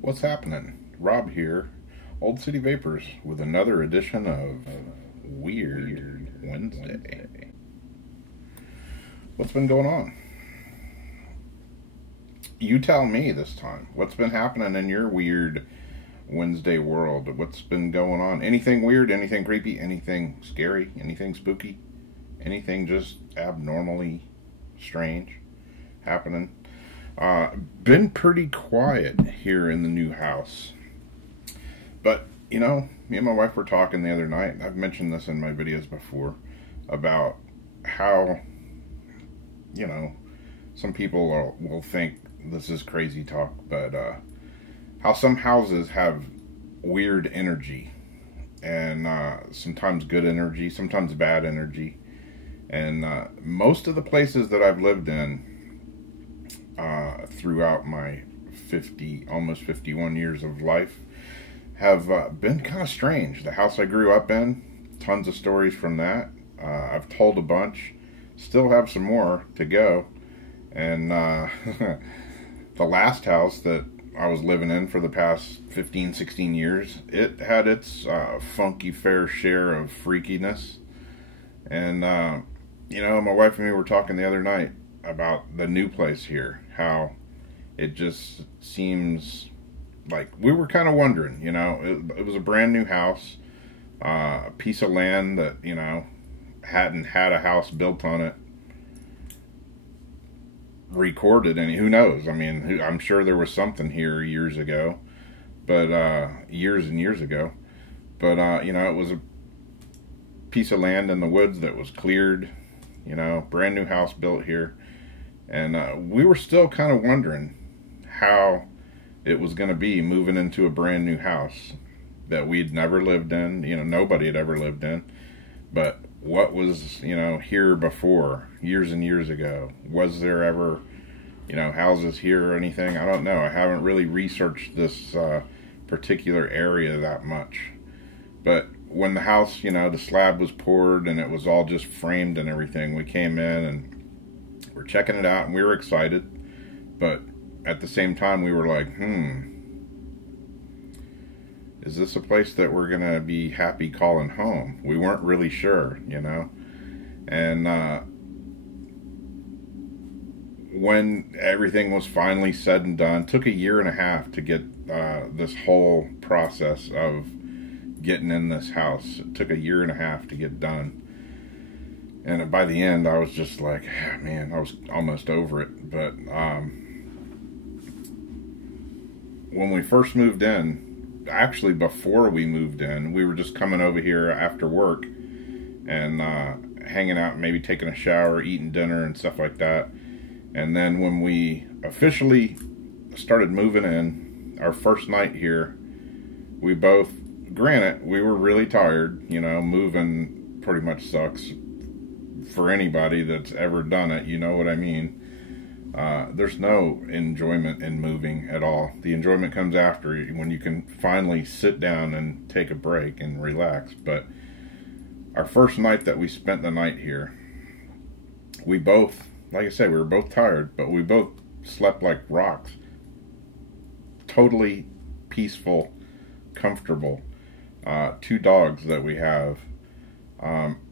What's happening? Rob here, Old City Vapors, with another edition of Weird Wednesday. What's been going on? You tell me this time. What's been happening in your weird Wednesday world? What's been going on? Anything weird? Anything creepy? Anything scary? Anything spooky? Anything just abnormally strange happening? Been pretty quiet here in the new house. But, you know, me and my wife were talking the other night, and I've mentioned this in my videos before, about how, you know, some people will think this is crazy talk, but how some houses have weird energy, and sometimes good energy, sometimes bad energy. And most of the places that I've lived in throughout my almost 51 years of life have been kind of strange. The house I grew up in, tons of stories from that. I've told a bunch, still have some more to go. And the last house that I was living in for the past 15, 16 years, it had its funky fair share of freakiness. And, you know, my wife and me were talking the other night about the new place here, how it just seems like we were kind of wondering, you know, it was a brand new house, a piece of land that, you know, hadn't had a house built on it recorded any, who knows? I mean, I'm sure there was something here years ago, but years and years ago, but you know, it was a piece of land in the woods that was cleared, you know, brand new house built here. And we were still kind of wondering how it was going to be moving into a brand new house that we'd never lived in, you know, nobody had ever lived in. But what was, you know, here before, years and years ago? Was there ever, you know, houses here or anything? I don't know. I haven't really researched this particular area that much. But when the house, you know, the slab was poured and it was all just framed and everything, we came in and we're checking it out and we were excited. But at the same time, we were like, is this a place that we're going to be happy calling home? We weren't really sure, you know. And when everything was finally said and done, it took a year and a half to get this whole process of getting in this house. It took a year and a half to get done. And by the end, I was just like, man, I was almost over it. But when we first moved in, actually before we moved in, we were just coming over here after work and hanging out, maybe taking a shower, eating dinner and stuff like that. And then when we officially started moving in, our first night here, we both, granted, we were really tired, you know, moving pretty much sucks for anybody that's ever done it, you know what I mean. There's no enjoyment in moving at all. The enjoyment comes after, when you can finally sit down and take a break and relax. But our first night that we spent the night here, we both, like I said, we were both tired, but we both slept like rocks. Totally peaceful, comfortable. Two dogs that we have.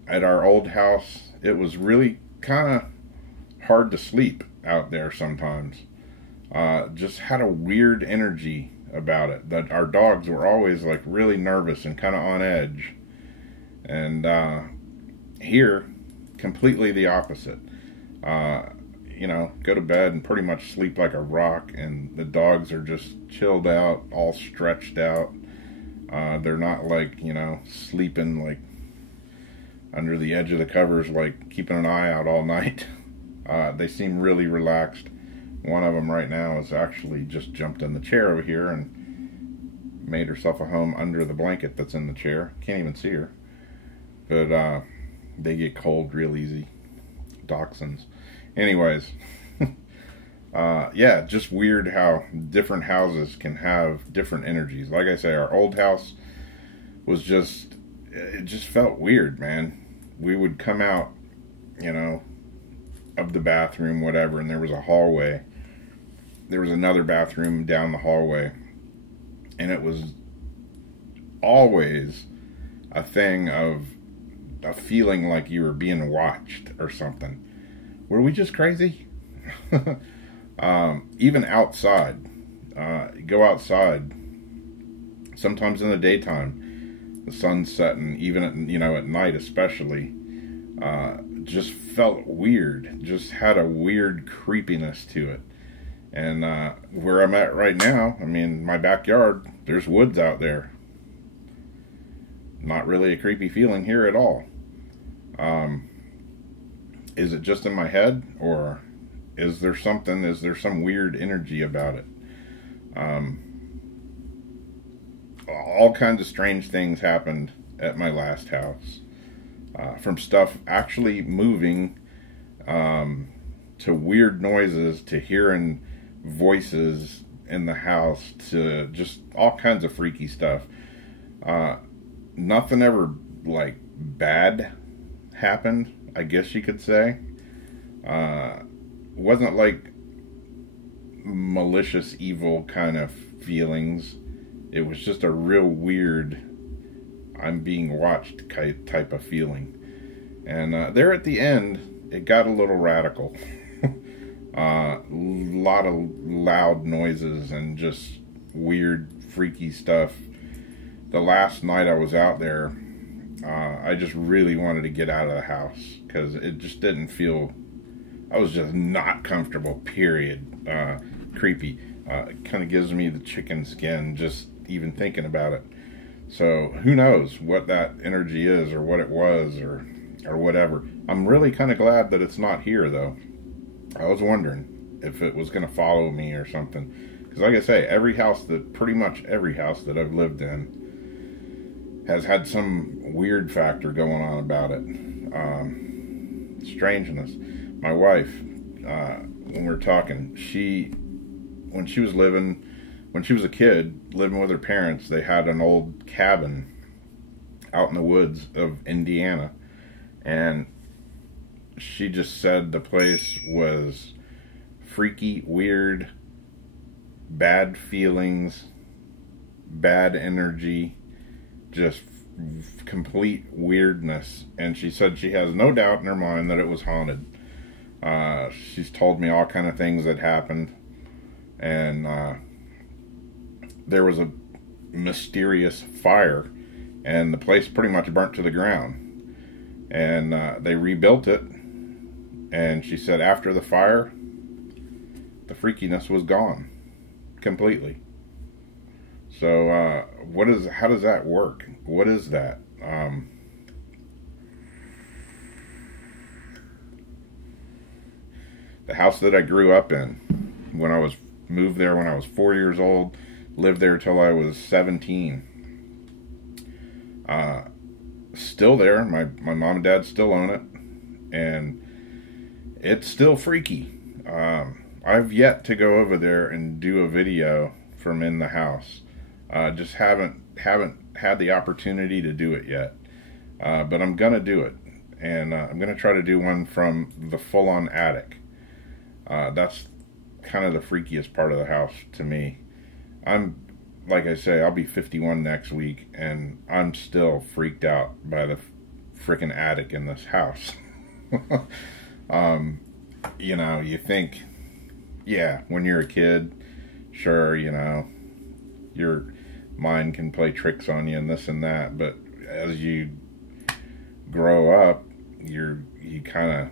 At our old house, it was really kind of hard to sleep out there sometimes. Just had a weird energy about it, that our dogs were always like really nervous and kind of on edge. And here, completely the opposite. You know, go to bed and pretty much sleep like a rock, and the dogs are just chilled out, all stretched out. They're not like, you know, sleeping like under the edge of the covers, like keeping an eye out all night. They seem really relaxed. One of them right now has actually just jumped in the chair over here and made herself a home under the blanket that's in the chair. Can't even see her. But they get cold real easy. Dachshunds. Anyways, yeah, just weird how different houses can have different energies. Like I say, our old house was just, it just felt weird, man. We would come out, you know, of the bathroom, whatever, and there was a hallway. there was another bathroom down the hallway, and it was always a thing of a feeling like you were being watched or something. Were we just crazy? Even outside, go outside. Sometimes in the daytime, the sun's setting, even at, at night especially, just felt weird. Just had a weird creepiness to it. And where I'm at right now, I mean, my backyard, there's woods out there. Not really a creepy feeling here at all. Is it just in my head, or is there some weird energy about it? All kinds of strange things happened at my last house. From stuff actually moving, to weird noises, to hearing voices in the house, to just all kinds of freaky stuff. Nothing ever, like, bad happened, I guess you could say. Wasn't like malicious, evil kind of feelings. It was just a real weird, I'm being watched type of feeling. And there at the end, it got a little radical. Lot of loud noises and just weird, freaky stuff. The last night I was out there, I just really wanted to get out of the house because it just didn't feel, I was just not comfortable, period. Creepy. It kind of gives me the chicken skin just even thinking about it. So who knows what that energy is, or what it was, or whatever. I'm really kind of glad that it's not here, though. I was wondering if it was going to follow me or something. Because like I say, pretty much every house that I've lived in has had some weird factor going on about it. Strangeness. My wife, when we were talking, when she was a kid, living with her parents, they had an old cabin out in the woods of Indiana. And she just said the place was freaky, weird, bad feelings, bad energy, just complete weirdness. And she said she has no doubt in her mind that it was haunted. She's told me all kind of things that happened. And there was a mysterious fire, and the place pretty much burnt to the ground. And they rebuilt it, and she said after the fire, the freakiness was gone completely. So how does that work? What is that? The house that I grew up in, moved there when I was 4 years old, lived there till I was 17. Still there. My mom and dad still own it, and it's still freaky. I've yet to go over there and do a video from in the house. Just haven't had the opportunity to do it yet. But I'm gonna do it, and I'm gonna try to do one from the full-on attic. That's kind of the freakiest part of the house to me. Like I say, I'll be 51 next week, and I'm still freaked out by the frickin' attic in this house. You think, yeah, when you're a kid, sure, your mind can play tricks on you and this and that, but as you grow up, you kind of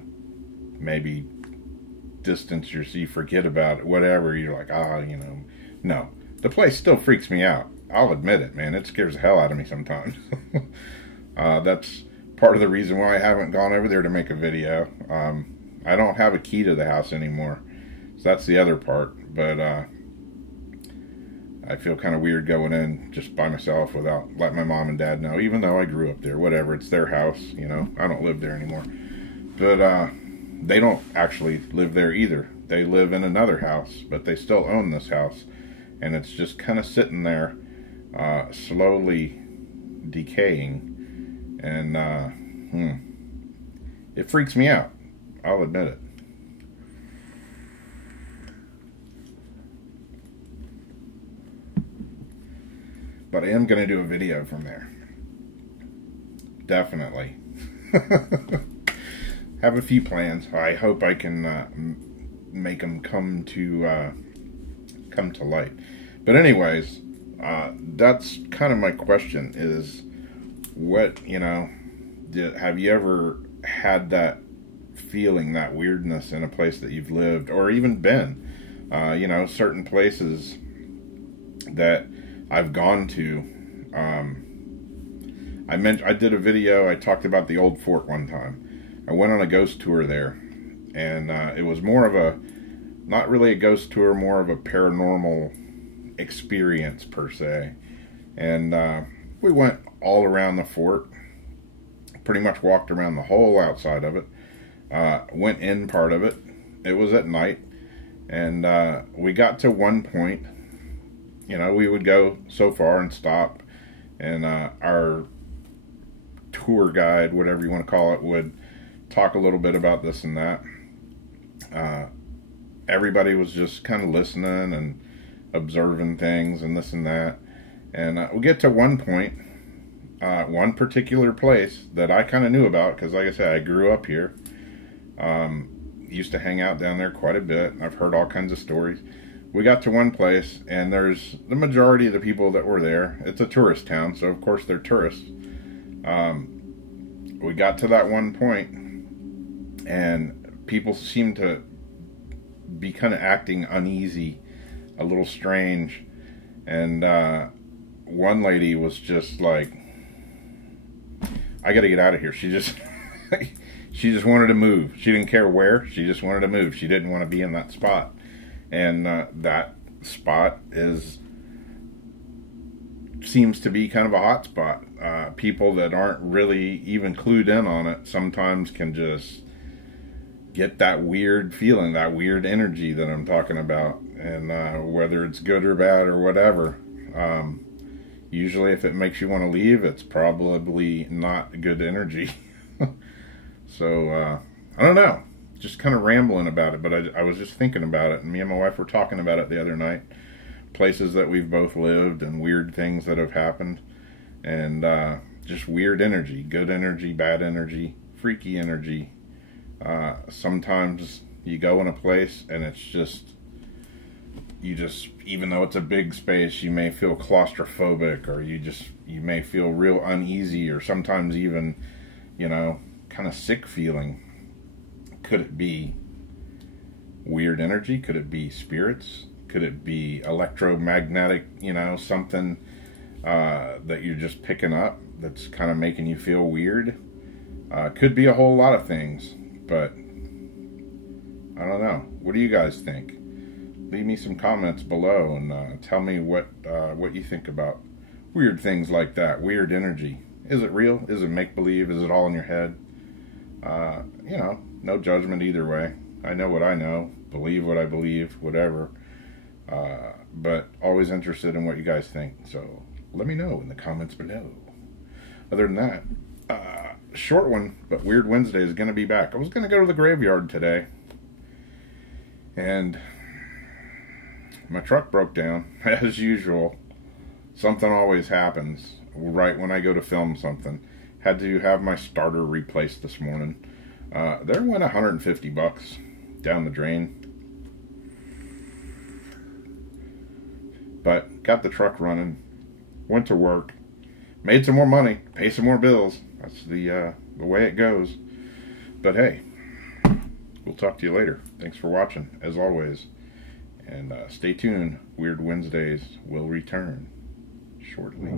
maybe distance yourself, you forget about it, whatever, you're like, no. The place still freaks me out. I'll admit it, man. It scares the hell out of me sometimes. That's part of the reason why I haven't gone over there to make a video. I don't have a key to the house anymore. So that's the other part. But I feel kind of weird going in just by myself without letting my mom and dad know. Even though I grew up there. Whatever. It's their house. I don't live there anymore. But they don't actually live there either. They live in another house. But they still own this house. And it's just kind of sitting there, slowly decaying, and it freaks me out. I'll admit it. but I am going to do a video from there. Definitely. Have a few plans. I hope I can make them come to light. But anyways, that's kind of my question is, what, you know, have you ever had that feeling, that weirdness in a place that you've lived or even been? You know, certain places that I've gone to. I did a video, I talked about the old fort one time. I went on a ghost tour there, and it was more of a, not really a ghost tour, more of a paranormal experience per se. And we went all around the fort, pretty much walked around the whole outside of it, went in part of it. It was at night, and we got to one point. You know, we would go so far and stop, and our tour guide, whatever you want to call it, would talk a little bit about this and that. Everybody was just kind of listening and observing things and this and that. And we get to one point, one particular place that I kind of knew about, because like I said, I grew up here. Used to hang out down there quite a bit. I've heard all kinds of stories. We got to one place, and there's the majority of the people that were there. It's a tourist town, so of course they're tourists. We got to that one point, and people seemed to be kind of acting uneasy, a little strange. And one lady was just like, I gotta get out of here. She just she just wanted to move. She didn't care where, she just wanted to move. She didn't want to be in that spot. And that spot seems to be kind of a hot spot. People that aren't really even clued in on it sometimes can just get that weird feeling, that weird energy that I'm talking about. And whether it's good or bad or whatever, usually if it makes you want to leave, it's probably not good energy. So I don't know, just kind of rambling about it, but I was just thinking about it, and me and my wife were talking about it the other night. Places that we've both lived and weird things that have happened, and just weird energy, good energy, bad energy, freaky energy. Sometimes you go in a place and it's just, even though it's a big space, you may feel claustrophobic, or you may feel real uneasy, or sometimes even, you know, kind of sick feeling. Could it be weird energy? Could it be spirits? Could it be electromagnetic, you know, something that you're just picking up that's kind of making you feel weird? Could be a whole lot of things, but I don't know. What do you guys think? Leave me some comments below and tell me what you think about weird things like that, weird energy. Is it real? Is it make-believe? Is it all in your head? You know, no judgment either way. I know what I know, believe what I believe, whatever. But always interested in what you guys think, so let me know in the comments below. Other than that, short one, but Weird Wednesday is going to be back. I was going to go to the graveyard today, and my truck broke down, as usual. Something always happens right when I go to film something. Had to have my starter replaced this morning. There went $150 down the drain. But got the truck running, went to work, made some more money, paid some more bills. That's the way it goes. But hey, we'll talk to you later. Thanks for watching, as always. And stay tuned. Weird Wednesdays will return shortly.